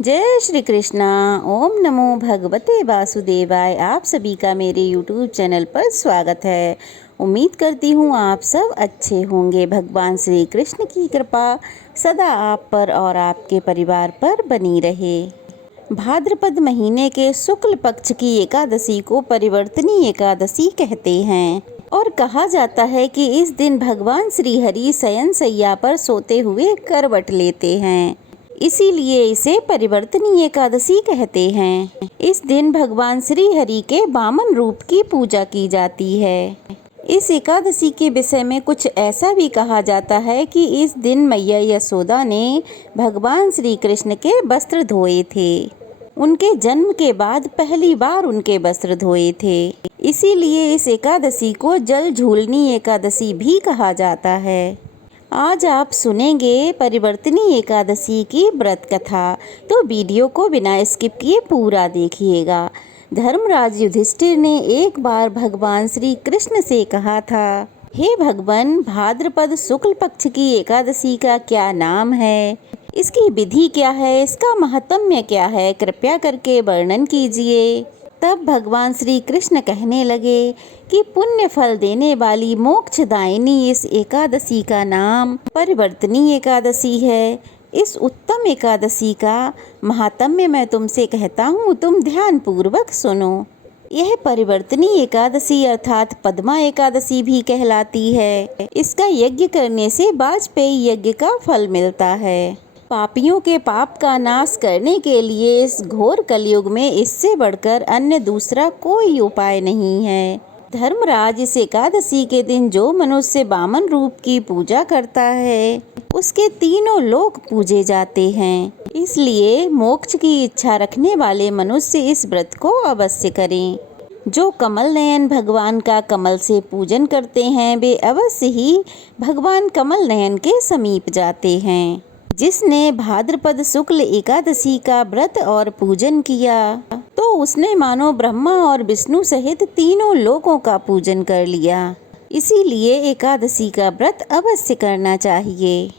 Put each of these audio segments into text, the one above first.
जय श्री कृष्णा। ओम नमो भगवते वासुदेवाय। आप सभी का मेरे YouTube चैनल पर स्वागत है। उम्मीद करती हूँ आप सब अच्छे होंगे। भगवान श्री कृष्ण की कृपा सदा आप पर और आपके परिवार पर बनी रहे। भाद्रपद महीने के शुक्ल पक्ष की एकादशी को परिवर्तनी एकादशी कहते हैं और कहा जाता है कि इस दिन भगवान श्री हरि शयन शैया पर सोते हुए करवट लेते हैं, इसीलिए इसे परिवर्तनी एकादशी कहते हैं। इस दिन भगवान श्री हरि के वामन रूप की पूजा की जाती है। इस एकादशी के विषय में कुछ ऐसा भी कहा जाता है कि इस दिन मैया यशोदा ने भगवान श्री कृष्ण के वस्त्र धोए थे। उनके जन्म के बाद पहली बार उनके वस्त्र धोए थे, इसीलिए इस एकादशी को जल झूलनी एकादशी भी कहा जाता है। आज आप सुनेंगे परिवर्तनी एकादशी की व्रत कथा, तो वीडियो को बिना स्किप किए पूरा देखिएगा। धर्मराज युधिष्ठिर ने एक बार भगवान श्री कृष्ण से कहा था, हे भगवान, भाद्रपद शुक्ल पक्ष की एकादशी का क्या नाम है, इसकी विधि क्या है, इसका महात्म्य क्या है, कृपया करके वर्णन कीजिए। तब भगवान श्री कृष्ण कहने लगे कि पुण्य फल देने वाली मोक्षदायिनी इस एकादशी का नाम परिवर्तनी एकादशी है। इस उत्तम एकादशी का महात्म्य मैं तुमसे कहता हूँ, तुम ध्यान पूर्वक सुनो। यह परिवर्तनी एकादशी अर्थात पद्मा एकादशी भी कहलाती है। इसका यज्ञ करने से वाजपेयी यज्ञ का फल मिलता है। पापियों के पाप का नाश करने के लिए इस घोर कलयुग में इससे बढ़कर अन्य दूसरा कोई उपाय नहीं है। धर्मराज, इस एकादशी के दिन जो मनुष्य वामन रूप की पूजा करता है उसके तीनों लोक पूजे जाते हैं, इसलिए मोक्ष की इच्छा रखने वाले मनुष्य इस व्रत को अवश्य करें। जो कमल नयन भगवान का कमल से पूजन करते हैं वे अवश्य ही भगवान कमल नयन के समीप जाते हैं। जिसने भाद्रपद शुक्ल एकादशी का व्रत और पूजन किया तो उसने मानो ब्रह्मा और विष्णु सहित तीनों लोकों का पूजन कर लिया। इसीलिए एकादशी का व्रत अवश्य करना चाहिए।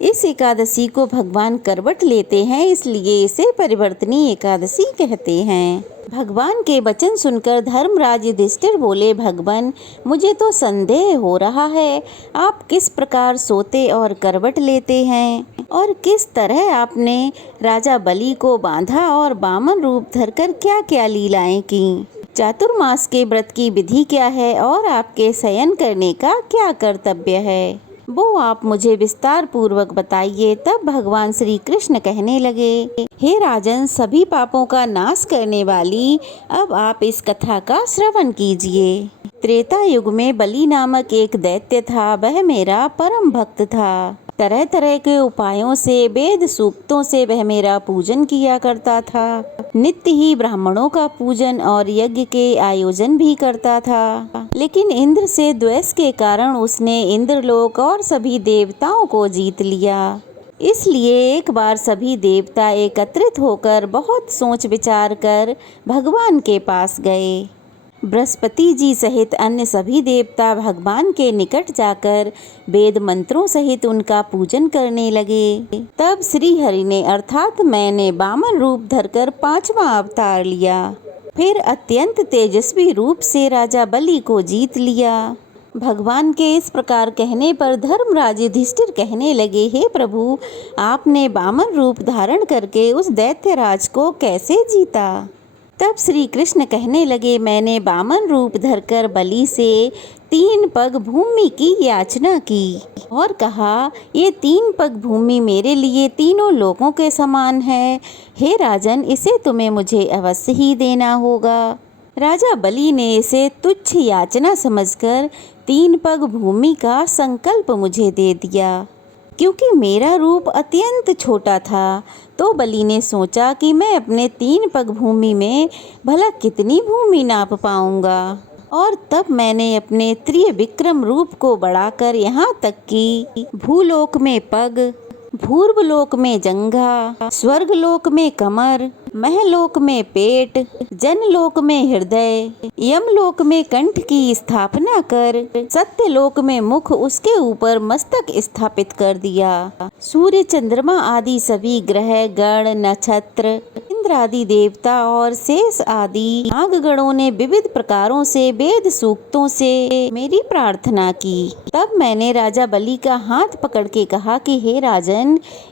इस एकादशी को भगवान करवट लेते हैं, इसलिए इसे परिवर्तनी एकादशी कहते हैं। भगवान के वचन सुनकर धर्मराज युधिष्ठिर बोले, भगवान, मुझे तो संदेह हो रहा है, आप किस प्रकार सोते और करवट लेते हैं और किस तरह आपने राजा बलि को बांधा और वामन रूप धरकर क्या क्या लीलाएं की। चातुर्मास के व्रत की विधि क्या है और आपके शयन करने का क्या कर्तव्य है, वो आप मुझे विस्तार पूर्वक बताइए। तब भगवान श्री कृष्ण कहने लगे, हे राजन, सभी पापों का नाश करने वाली अब आप इस कथा का श्रवण कीजिए। त्रेता युग में बलि नामक एक दैत्य था। वह मेरा परम भक्त था। तरह तरह के उपायों से, वेद सूक्तों से वह मेरा पूजन किया करता था। नित्य ही ब्राह्मणों का पूजन और यज्ञ के आयोजन भी करता था। लेकिन इंद्र से द्वेष के कारण उसने इंद्रलोक और सभी देवताओं को जीत लिया। इसलिए एक बार सभी देवता एकत्रित होकर बहुत सोच विचार कर भगवान के पास गए। बृहस्पति जी सहित अन्य सभी देवता भगवान के निकट जाकर वेद मंत्रों सहित उनका पूजन करने लगे। तब श्री हरि ने अर्थात मैंने वामन रूप धरकर 5वां अवतार लिया। फिर अत्यंत तेजस्वी रूप से राजा बलि को जीत लिया। भगवान के इस प्रकार कहने पर धर्मराज युधिष्ठिर कहने लगे, हे प्रभु, आपने वामन रूप धारण करके उस दैत्यराज को कैसे जीता। तब श्री कृष्ण कहने लगे, मैंने वामन रूप धरकर बलि से 3 पग भूमि की याचना की और कहा, ये 3 पग भूमि मेरे लिए तीनों लोकों के समान है। हे राजन, इसे तुम्हें मुझे अवश्य ही देना होगा। राजा बलि ने इसे तुच्छ याचना समझकर 3 पग भूमि का संकल्प मुझे दे दिया। क्योंकि मेरा रूप अत्यंत छोटा था तो बलि ने सोचा कि मैं अपने 3 पग भूमि में भला कितनी भूमि नाप पाऊंगा, और तब मैंने अपने त्रिविक्रम रूप को बढ़ाकर यहाँ तक कि भूलोक में पग, भूर्व लोक में जंघा, स्वर्ग लोक में कमर, महलोक में पेट, जनलोक में हृदय, यमलोक में कंठ की स्थापना कर सत्य लोक में मुख, उसके ऊपर मस्तक स्थापित कर दिया। सूर्य, चंद्रमा आदि सभी ग्रह गण, नक्षत्र, इंद्र आदि देवता और शेष आदि नागगणों ने विविध प्रकारों से वेद सूक्तों से मेरी प्रार्थना की। तब मैंने राजा बलि का हाथ पकड़ के कहा कि हे राजन,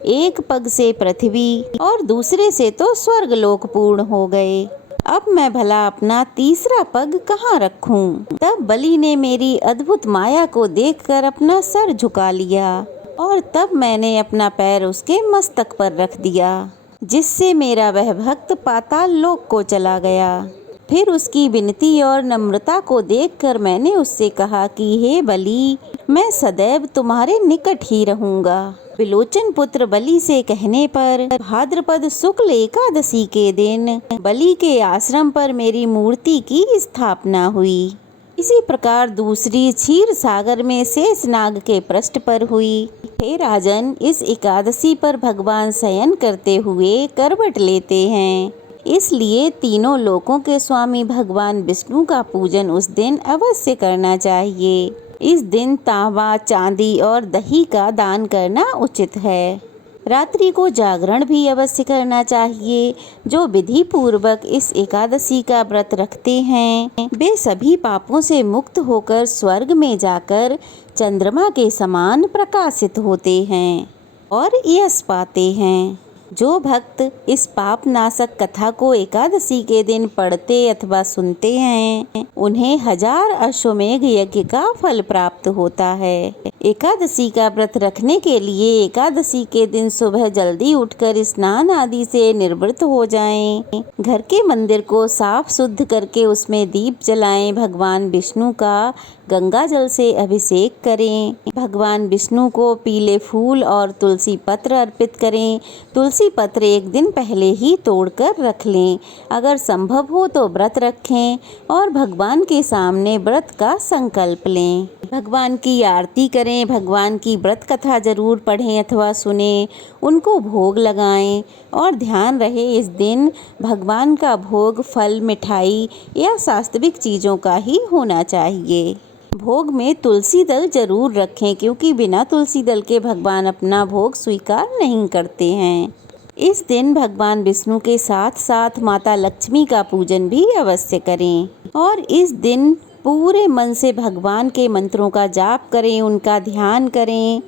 एक पग से पृथ्वी और दूसरे से तो स्वर्ग लोक पूर्ण हो गए। अब मैं भला अपना तीसरा पग कहाँ रखूं? तब बलि ने मेरी अद्भुत माया को देखकर अपना सर झुका लिया और तब मैंने अपना पैर उसके मस्तक पर रख दिया, जिससे मेरा वह भक्त पाताल लोक को चला गया। फिर उसकी विनती और नम्रता को देखकर मैंने उससे कहा कि हे बलि, मैं सदैव तुम्हारे निकट ही रहूंगा। विलोचन पुत्र बलि से कहने पर भाद्रपद शुक्ल एकादशी के दिन बलि के आश्रम पर मेरी मूर्ति की स्थापना हुई। इसी प्रकार दूसरी क्षीर सागर में शेषनाग के पृष्ठ पर हुई। हे राजन, इस एकादशी पर भगवान शयन करते हुए करवट लेते हैं, इसलिए तीनों लोकों के स्वामी भगवान विष्णु का पूजन उस दिन अवश्य करना चाहिए। इस दिन तांबा, चांदी और दही का दान करना उचित है। रात्रि को जागरण भी अवश्य करना चाहिए। जो विधि पूर्वक इस एकादशी का व्रत रखते हैं वे सभी पापों से मुक्त होकर स्वर्ग में जाकर चंद्रमा के समान प्रकाशित होते हैं और यश पाते हैं। जो भक्त इस पाप नाशक कथा को एकादशी के दिन पढ़ते अथवा सुनते हैं उन्हें 1000 अश्वमेघ यज्ञ का फल प्राप्त होता है। एकादशी का व्रत रखने के लिए एकादशी के दिन सुबह जल्दी उठकर स्नान आदि से निवृत्त हो जाएं। घर के मंदिर को साफ शुद्ध करके उसमें दीप जलाएं। भगवान विष्णु का गंगा जल से अभिषेक करें। भगवान विष्णु को पीले फूल और तुलसी पत्र अर्पित करें। तुलसी पत्र एक दिन पहले ही तोड़कर रख लें। अगर संभव हो तो व्रत रखें और भगवान के सामने व्रत का संकल्प लें। भगवान की आरती करें। भगवान की व्रत कथा जरूर पढ़ें अथवा सुनें। उनको भोग लगाएं और ध्यान रहे इस दिन भगवान का भोग फल, मिठाई या सात्विक चीज़ों का ही होना चाहिए। भोग में तुलसी दल जरूर रखें, क्योंकि बिना तुलसी दल के भगवान अपना भोग स्वीकार नहीं करते हैं। इस दिन भगवान विष्णु के साथ साथ माता लक्ष्मी का पूजन भी अवश्य करें और इस दिन पूरे मन से भगवान के मंत्रों का जाप करें, उनका ध्यान करें,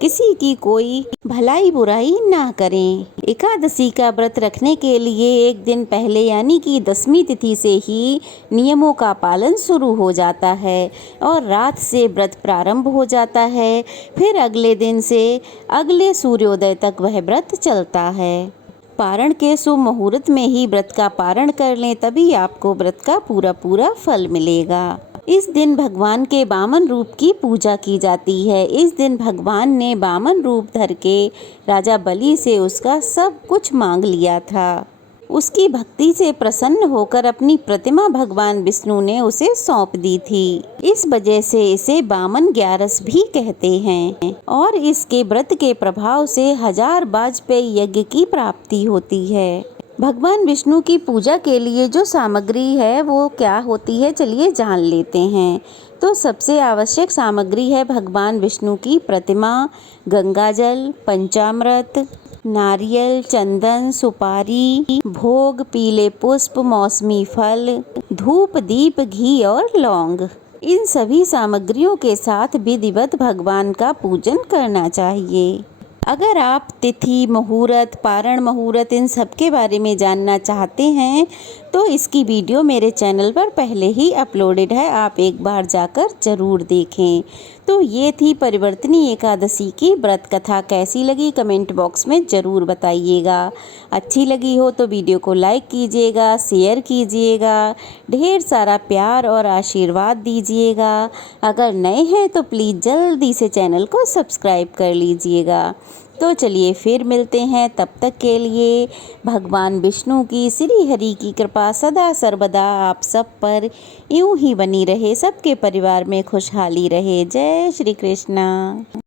किसी की कोई भलाई बुराई ना करें। एकादशी का व्रत रखने के लिए एक दिन पहले यानी कि 10वीं तिथि से ही नियमों का पालन शुरू हो जाता है और रात से व्रत प्रारंभ हो जाता है। फिर अगले दिन से अगले सूर्योदय तक वह व्रत चलता है। पारण के शुभ मुहूर्त में ही व्रत का पारण कर लें, तभी आपको व्रत का पूरा फल मिलेगा। इस दिन भगवान के वामन रूप की पूजा की जाती है। इस दिन भगवान ने वामन रूप धर के राजा बलि से उसका सब कुछ मांग लिया था। उसकी भक्ति से प्रसन्न होकर अपनी प्रतिमा भगवान विष्णु ने उसे सौंप दी थी। इस वजह से इसे वामन ग्यारस भी कहते हैं और इसके व्रत के प्रभाव से 1000 वाजपेयी यज्ञ की प्राप्ति होती है। भगवान विष्णु की पूजा के लिए जो सामग्री है वो क्या होती है, चलिए जान लेते हैं। तो सबसे आवश्यक सामग्री है भगवान विष्णु की प्रतिमा, गंगाजल, पंचामृत, नारियल, चंदन, सुपारी, भोग, पीले पुष्प, मौसमी फल, धूप, दीप, घी और लौंग। इन सभी सामग्रियों के साथ विधिवत भगवान का पूजन करना चाहिए। अगर आप तिथि, मुहूर्त, पारण मुहूर्त इन सब के बारे में जानना चाहते हैं तो इसकी वीडियो मेरे चैनल पर पहले ही अपलोडेड है, आप एक बार जाकर ज़रूर देखें। तो ये थी परिवर्तनी एकादशी की व्रत कथा। कैसी लगी कमेंट बॉक्स में ज़रूर बताइएगा। अच्छी लगी हो तो वीडियो को लाइक कीजिएगा, शेयर कीजिएगा, ढेर सारा प्यार और आशीर्वाद दीजिएगा। अगर नए हैं तो प्लीज़ जल्दी से चैनल को सब्सक्राइब कर लीजिएगा। तो चलिए फिर मिलते हैं, तब तक के लिए भगवान विष्णु की, श्री हरि की कृपा सदा सर्वदा आप सब पर यूं ही बनी रहे, सबके परिवार में खुशहाली रहे। जय श्री कृष्णा।